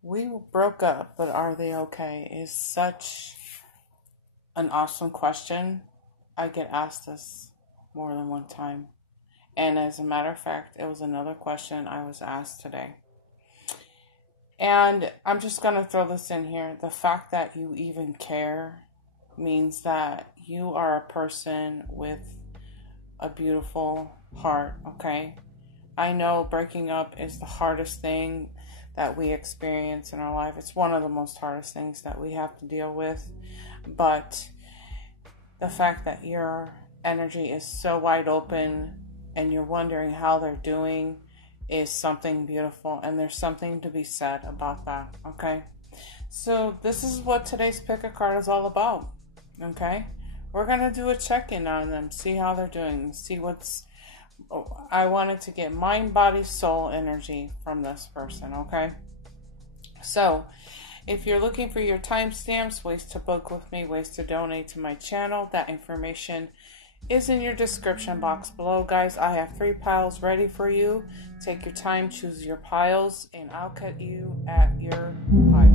We broke up, but are they okay? Is such an awesome question. I get asked this more than one time. And as a matter of fact, it was another question I was asked today. And I'm just going to throw this in here. The fact that you even care means that you are a person with a beautiful heart, okay? I know breaking up is the hardest thing that we experience in our life. It's one of the most hardest things that we have to deal with. But the fact that your energy is so wide open and you're wondering how they're doing is something beautiful. And there's something to be said about that, okay? So this is what today's pick a card is all about, okay? We're going to do a check-in on them, see how they're doing, see what's... I wanted to get mind, body, soul energy from this person, okay? So, if you're looking for your timestamps, ways to book with me, ways to donate to my channel, that information is in your description box below. Guys, I have 3 piles ready for you. Take your time, choose your piles, and I'll cut you at your pile.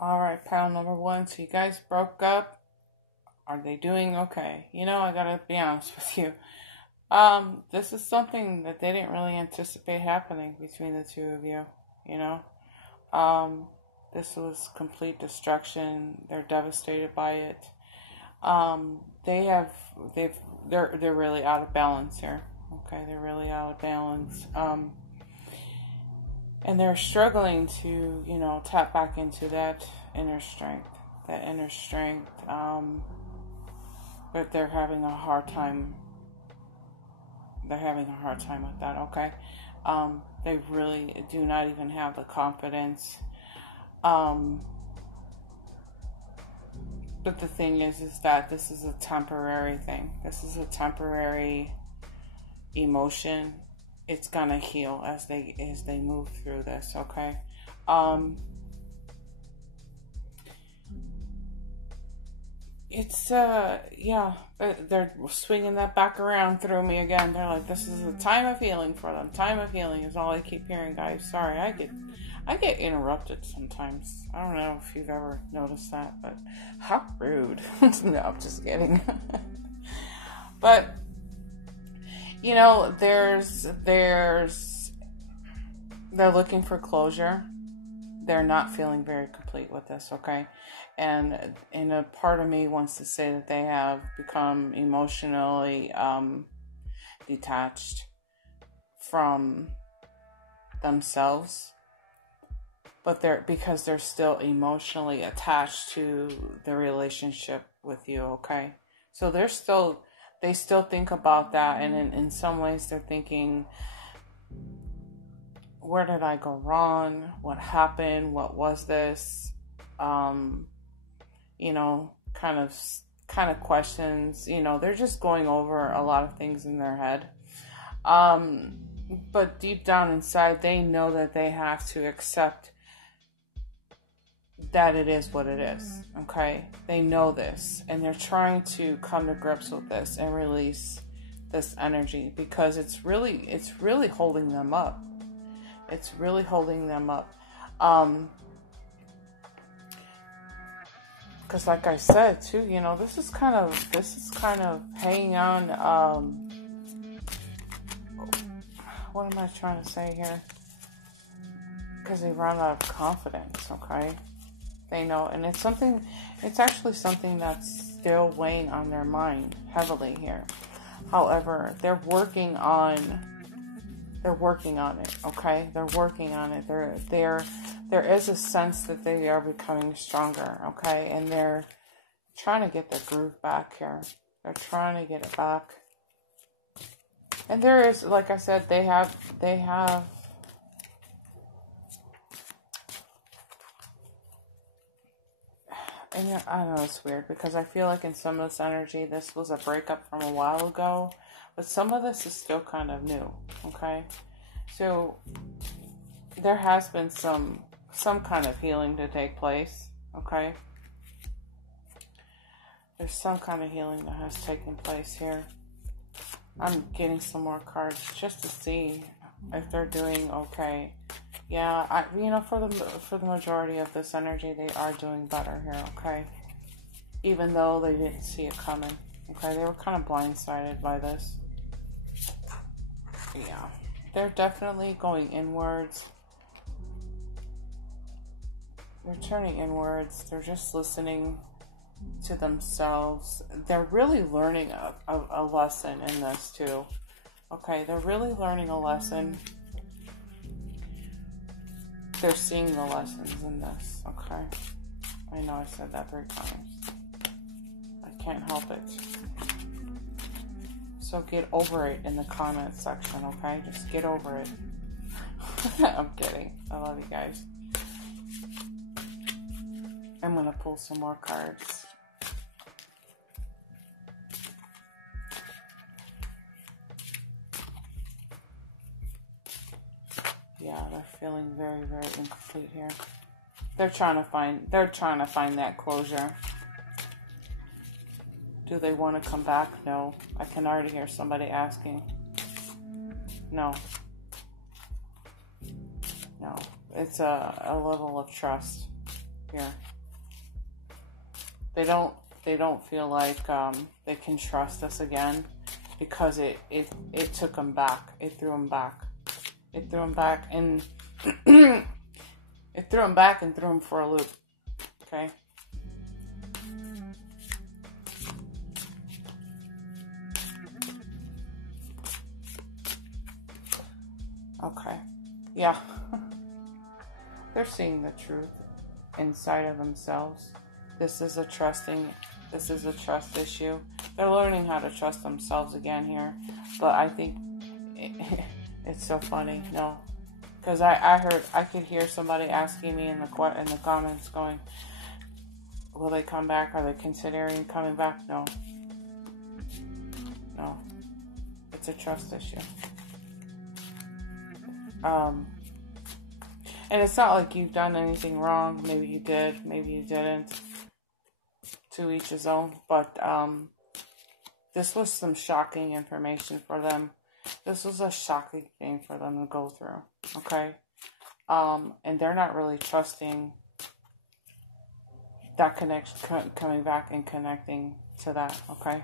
Alright, pile number 1. So you guys broke up. Are they doing okay? You know, I gotta be honest with you. This is something that they didn't really anticipate happening between the two of you, you know. This was complete destruction. They're devastated by it. They're really out of balance here. Okay, they're really out of balance. And they're struggling to, you know, tap back into that inner strength. But they're having a hard time. They're having a hard time with that, okay? They really do not even have the confidence. But the thing is that this is a temporary thing. This is a temporary emotion. It's gonna heal as they move through this, okay? Yeah, they're swinging that back around through me again. They're like, this is a time of healing for them. Time of healing is all I keep hearing, guys. Sorry, I get interrupted sometimes. I don't know if you've ever noticed that, but how rude. No, I'm just kidding. But you know, they're looking for closure. They're not feeling very complete with this, okay? And a part of me wants to say that they have become emotionally detached from themselves, but because they're still emotionally attached to the relationship with you, okay? So they still think about that, and in some ways they're thinking, where did I go wrong? What happened? What was this? You know, kind of questions. You know, they're just going over a lot of things in their head. But deep down inside, they know that they have to accept that it is what it is, okay? They know this, and they're trying to come to grips with this and release this energy, because it's really holding them up. It's really holding them up. Because like I said too, you know, this is kind of hanging on. What am I trying to say here? Because they run out of confidence, okay? They know, and it's actually something that's still weighing on their mind heavily here. However, they're working on it, okay? They're working on it. There is a sense that they are becoming stronger, okay? And trying to get the groove back here. They're trying to get it back. And there is, like I said, they have, and I know it's weird because I feel like in some of this energy, this was a breakup from a while ago, but some of this is still kind of new, okay? So there has been some kind of healing to take place, okay? There's some kind of healing that has taken place here. I'm getting some more cards just to see if they're doing okay. Yeah, you know, for the majority of this energy, they are doing better here, okay? Even though they didn't see it coming, okay? They were kind of blindsided by this. Yeah, they're definitely going inwards. They're turning inwards. They're just listening to themselves. They're really learning a lesson in this too. Okay, they're really learning a lesson. They're seeing the lessons in this. Okay, I know I said that 3 times. I can't help it. So get over it in the comment section, okay? Just get over it. I'm kidding. I love you guys. I'm gonna pull some more cards. Yeah, they're feeling very, very incomplete here. They're trying to find that closure. Do they want to come back? No. I can already hear somebody asking. No. No. It's a level of trust here. They don't feel like they can trust us again because it took them back. It threw them back. It threw them back and it threw them back and threw them for a loop. Okay. Okay. Yeah. They're seeing the truth inside of themselves. This is a trust issue. They're learning how to trust themselves again here. But I think it's so funny. No. Because I could hear somebody asking me in the comments going, will they come back? Are they considering coming back? No. No. It's a trust issue. And it's not like you've done anything wrong. Maybe you did, maybe you didn't. To each his own. But this was some shocking information for them. This was a shocking thing for them to go through. Okay? And they're not really trusting that connection, coming back and connecting to that. Okay?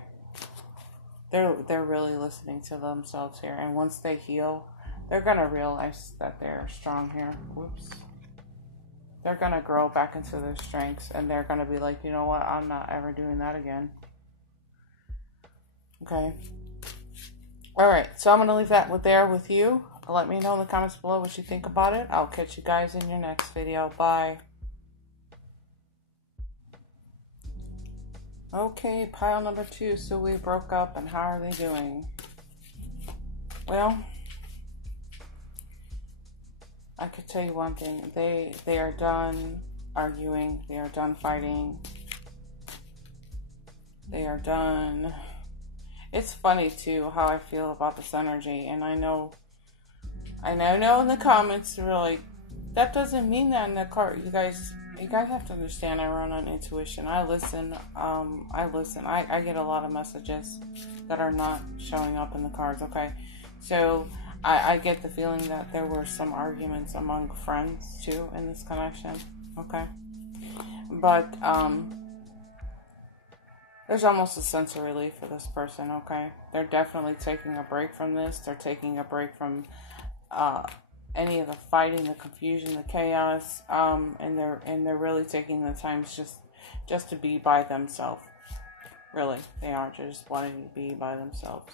They're really listening to themselves here. And once they heal, they're going to realize that they're strong here. Whoops. They're going to grow back into their strengths. And they're going to be like, you know what? I'm not ever doing that again. Okay. Alright. So I'm going to leave that there with you. Let me know in the comments below what you think about it. I'll catch you guys in your next video. Bye. Okay. Pile number 2. So we broke up. And how are they doing? Well, I could tell you one thing. They are done arguing. They are done fighting. They are done. It's funny too how I feel about this energy, and I know in the comments they're like, that doesn't mean that in the card. You guys have to understand. I run on intuition. I listen. I get a lot of messages that are not showing up in the cards. Okay, so I get the feeling that there were some arguments among friends too in this connection. Okay. But there's almost a sense of relief for this person. Okay. They're definitely taking a break from this. They're taking a break from any of the fighting, the confusion, the chaos. And they're really taking the time just to be by themselves. Really, they are just wanting to be by themselves.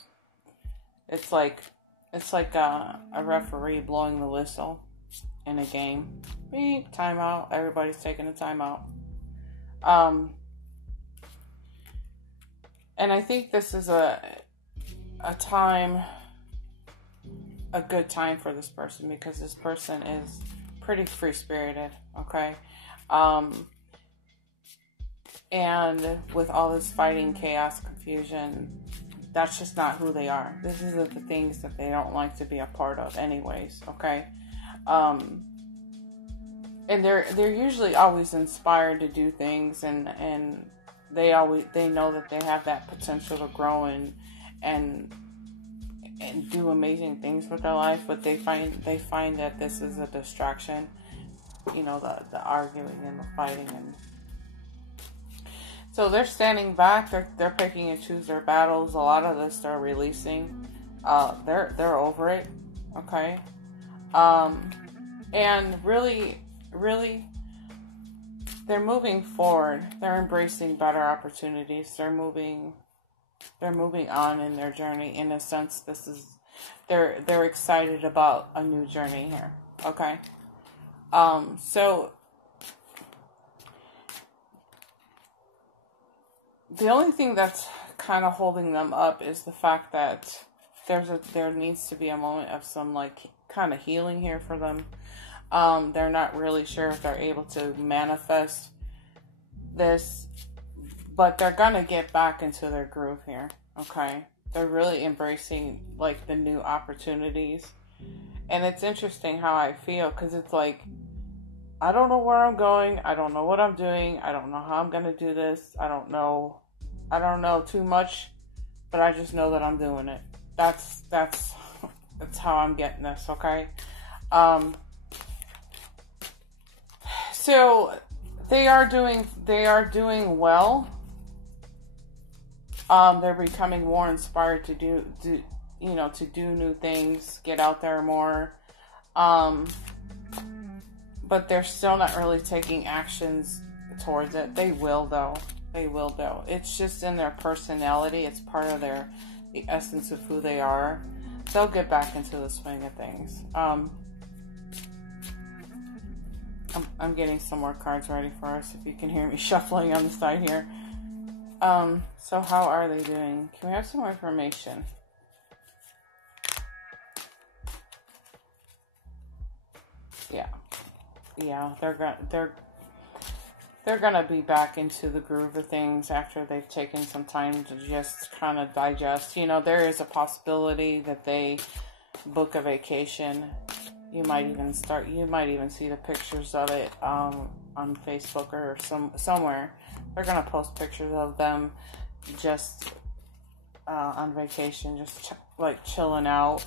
It's like a referee blowing the whistle in a game. Beep, timeout. Everybody's taking a timeout. And I think this is a good time for this person, because this person is pretty free-spirited, okay? And with all this fighting, chaos, confusion, that's just not who they are. This is the things that they don't like to be a part of anyways, okay? And they're usually always inspired to do things, and they know that they have that potential to grow and do amazing things with their life, but they find that this is a distraction, you know, the arguing and the fighting, and so they're standing back. They're picking and choose their battles. A lot of this they're releasing. They're over it, okay, and really they're moving forward. They're embracing better opportunities. They're moving on in their journey. In a sense, they're excited about a new journey here. Okay. So the only thing that's kind of holding them up is the fact that there needs to be a moment of some like kind of healing here for them. They're not really sure if they're able to manifest this, but they're gonna get back into their groove here, okay? They're really embracing like the new opportunities. And it's interesting how I feel, because it's like, I don't know where I'm going, I don't know what I'm doing, I don't know how I'm gonna do this, I don't know too much, but I just know that I'm doing it. That's how I'm getting this, okay? So they are doing well. They're becoming more inspired to do new things, get out there more. But they're still not really taking actions towards it. They will though. It's just in their personality. It's part of the essence of who they are. They'll get back into the swing of things. I'm getting some more cards ready for us, if you can hear me shuffling on the side here. So how are they doing? Can we have some more information? Yeah, they're gonna be back into the groove of things after they've taken some time to just kind of digest. You know, there is a possibility that they book a vacation. You might even see the pictures of it on Facebook or somewhere. They're gonna post pictures of them just on vacation, just like chilling out,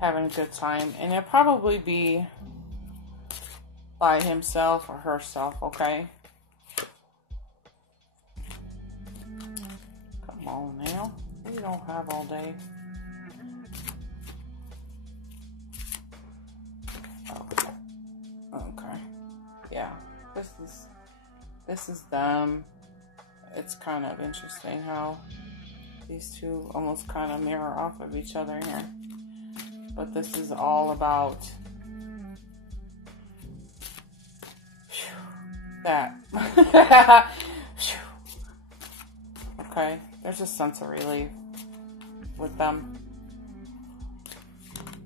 having a good time, and it'll probably be by himself or herself, okay? Come on now, you don't have all day. Okay. Yeah, this is them. It's kind of interesting how these two almost kind of mirror off of each other here. But this is all about that. Okay, there's a sense of relief with them.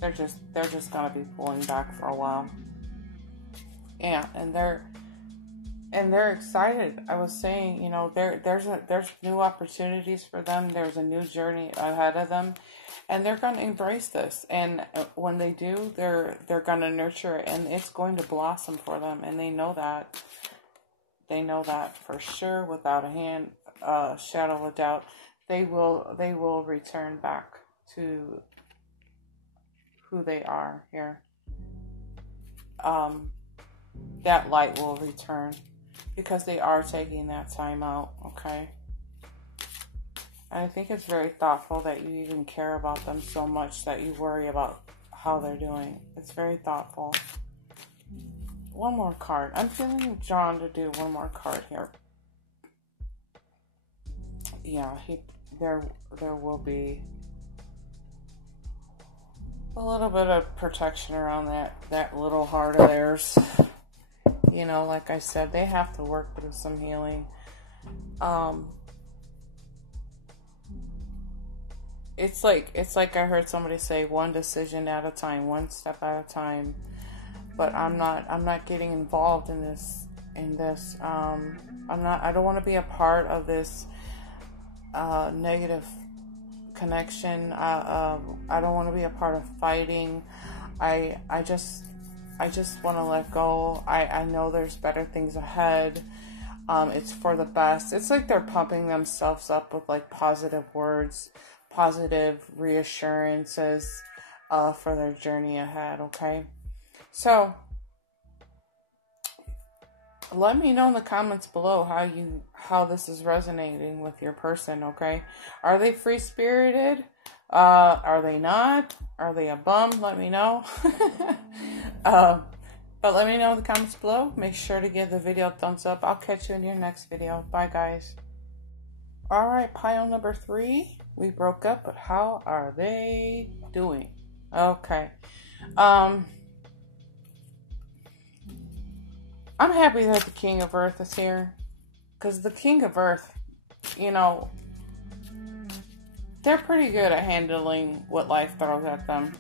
They're just gonna be pulling back for a while. Yeah, and they're excited. I was saying, you know, there's new opportunities for them. There's a new journey ahead of them, and they're going to embrace this. And when they do, they're going to nurture it, and it's going to blossom for them. And they know that. They know that for sure, without a shadow of a doubt. They will return back to who they are here. That light will return because they are taking that time out, okay? And I think it's very thoughtful that you even care about them so much that you worry about how they're doing. It's very thoughtful. One more card. I'm feeling drawn to do one more card here. Yeah, there will be a little bit of protection around that little heart of theirs. You know, like I said, they have to work through some healing. it's like I heard somebody say, one decision at a time, one step at a time. But I'm not getting involved in this. I don't want to be a part of this negative connection. I don't want to be a part of fighting. I just want to let go. I know there's better things ahead. It's for the best. It's like they're pumping themselves up with like positive words, positive reassurances for their journey ahead. Okay, so let me know in the comments below how this is resonating with your person. Okay, are they free spirited? Are they not? Are they a bum? Let me know. But let me know in the comments below. Make sure to give the video a thumbs up. I'll catch you in your next video. Bye, guys. All right, pile number 3. We broke up, but how are they doing? Okay. I'm happy that the King of Earth is here. Because the King of Earth, you know, they're pretty good at handling what life throws at them.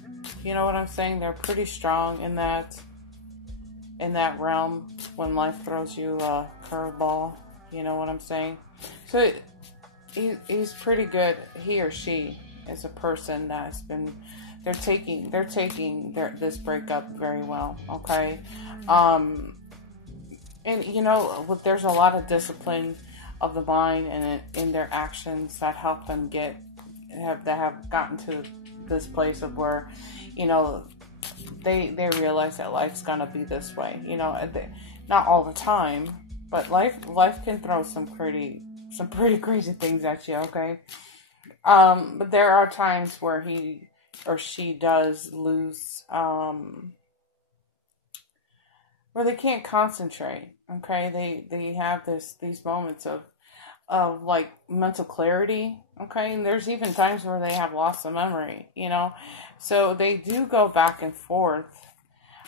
You know what I'm saying? They're pretty strong in that realm when life throws you a curveball. You know what I'm saying? So he's pretty good. He or she is a person that's been, they're taking this breakup very well. Okay. And you know, there's a lot of discipline of the mind and in their actions that help them have gotten to this place of where, you know, they realize that life's gonna be this way. You know, not all the time, but life can throw some pretty crazy things at you. Okay, but there are times where he or she does lose, where they can't concentrate. Okay, they have these moments of like mental clarity. Okay, and there's even times where they have lost of memory, you know, so they do go back and forth.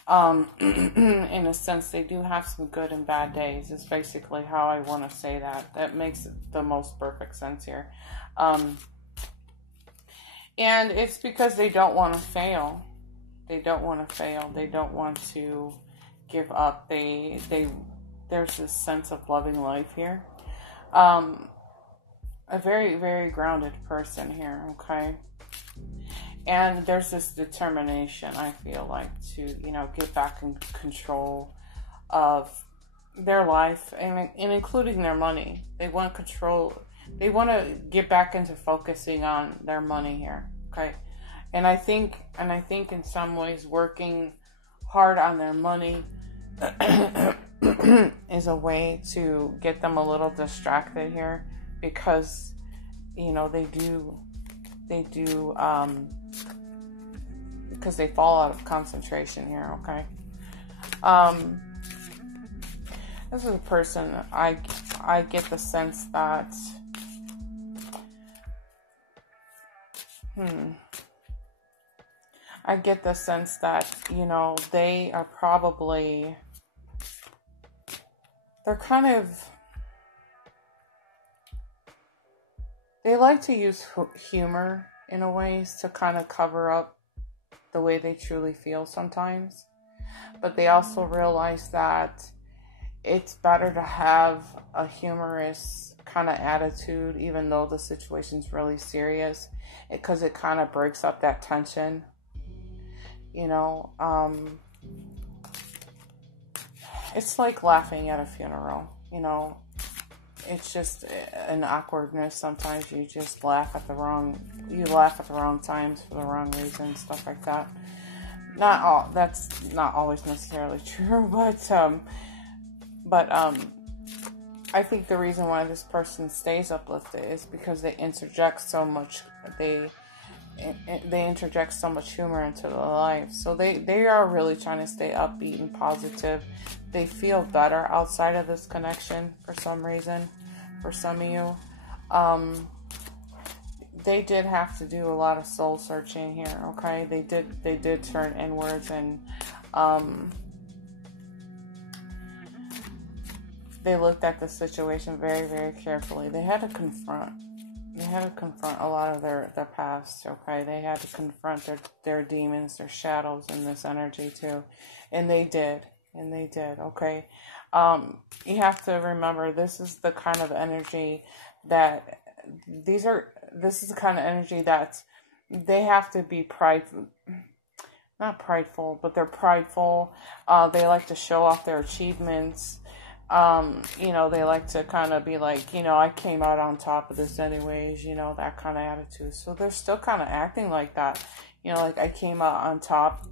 In a sense, they do have some good and bad days. Is basically how I want to say that. That makes the most perfect sense here. And it's because they don't want to fail. They don't want to fail. They don't want to give up. There's this sense of loving life here. A very, very grounded person here, okay? And there's this determination, I feel like, to, you know, get back in control of their life and including their money. They want control. They want to get back into focusing on their money here, okay? And I think in some ways working hard on their money is a way to get them a little distracted here, because, you know, they do because they fall out of concentration here. Okay. This is a person I get the sense that I get the sense that, you know, they are probably, they're kind of, they like to use humor in a ways to kind of cover up the way they truly feel sometimes. But they also realize that it's better to have a humorous kind of attitude, even though the situation's really serious, because it kind of breaks up that tension. You know, it's like laughing at a funeral, you know. It's just an awkwardness. Sometimes you just laugh at the wrong times for the wrong reasons, stuff like that. That's not always necessarily true, but I think the reason why this person stays uplifted is because they interject so much. They interject so much humor into their life. So they are really trying to stay upbeat and positive. They feel better outside of this connection for some reason. For some of you, they did have to do a lot of soul searching here. Okay, they did turn inwards, and they looked at the situation very, very carefully. They had to confront They had to confront a lot of their past, okay? They had to confront their demons, their shadows in this energy too. And they did. And they did, okay? You have to remember, this is the kind of energy that, this is the kind of energy that they have to be prideful. Not prideful, but they're prideful. They like to show off their achievements. You know, they like to kind of be like, you know, I came out on top of this anyways, you know, that kind of attitude. So they're still kind of acting like that, you know, like I came out on top.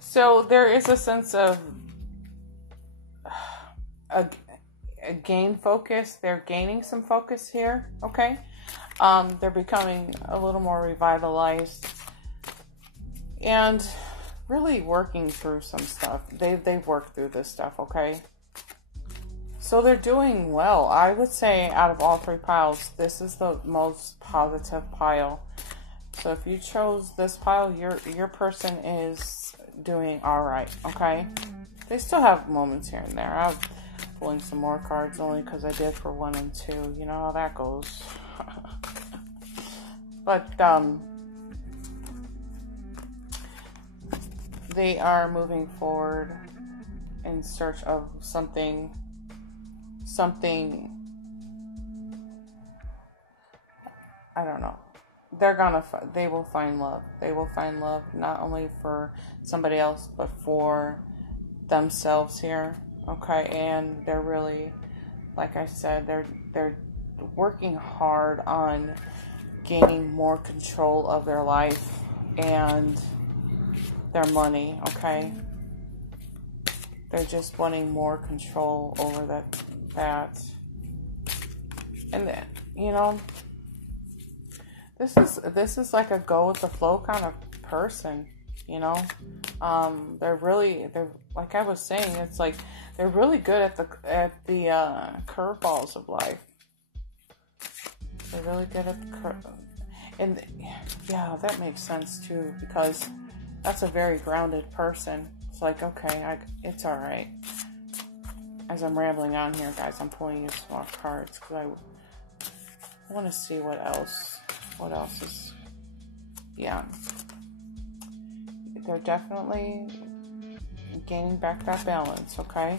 So there is a sense of a gain focus. They're gaining some focus here, okay? They're becoming a little more revitalized and really working through some stuff. They've worked through this stuff, okay? So they're doing well. I would say out of all three piles, this is the most positive pile. So if you chose this pile, your person is doing all right, okay? They still have moments here and there. I'm pulling some more cards only because I did for 1 and 2. You know how that goes. But they are moving forward in search of something, I don't know. They will find love. They will find love not only for somebody else, but for themselves here. Okay, and they're really, like I said, they're working hard on gaining more control of their life and their money, okay? They're just wanting more control over that. And then, you know, this is like a go with the flow kind of person, you know? They're like I was saying, it's like they're really good at the curveballs of life. They're really good at the and yeah, that makes sense too, because that's a very grounded person. It's like, okay, it's all right. As I'm rambling on here, guys, I'm pulling you some more cards because I want to see what else is. Yeah, they're definitely gaining back that balance. Okay.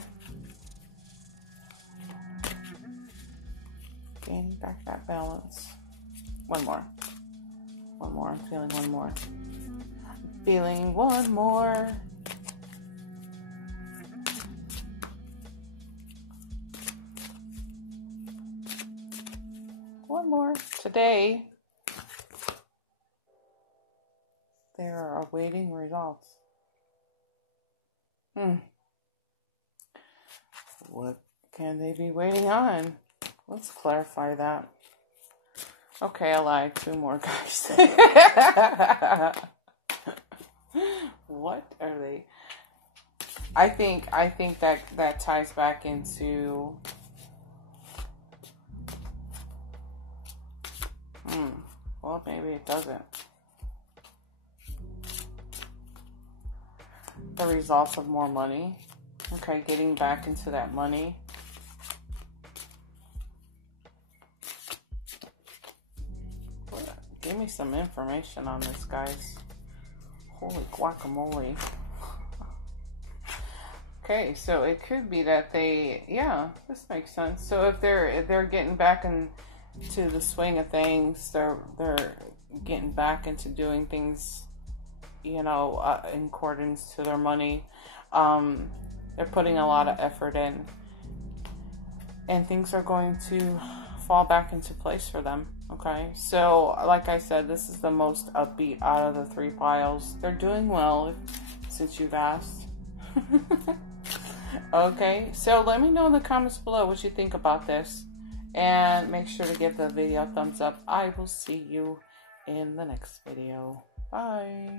Gaining back that balance. One more. I'm feeling one more. Feeling one more. One more. Today, they are awaiting results. What can they be waiting on? Let's clarify that. Okay, I lied. 2 more, guys. What are they? I think that ties back into well, maybe it doesn't. The results of more money. Okay, getting back into that money. Give me some information on this, guys. Holy guacamole. Okay, so it could be that this makes sense. So if they're getting back into the swing of things, they're getting back into doing things, you know, in accordance to their money. They're putting a lot of effort in, and things are going to fall back into place for them. Okay, so like I said, this is the most upbeat out of the 3 piles. They're doing well, since you've asked. Okay, so let me know in the comments below what you think about this. And make sure to give the video a thumbs up. I will see you in the next video. Bye.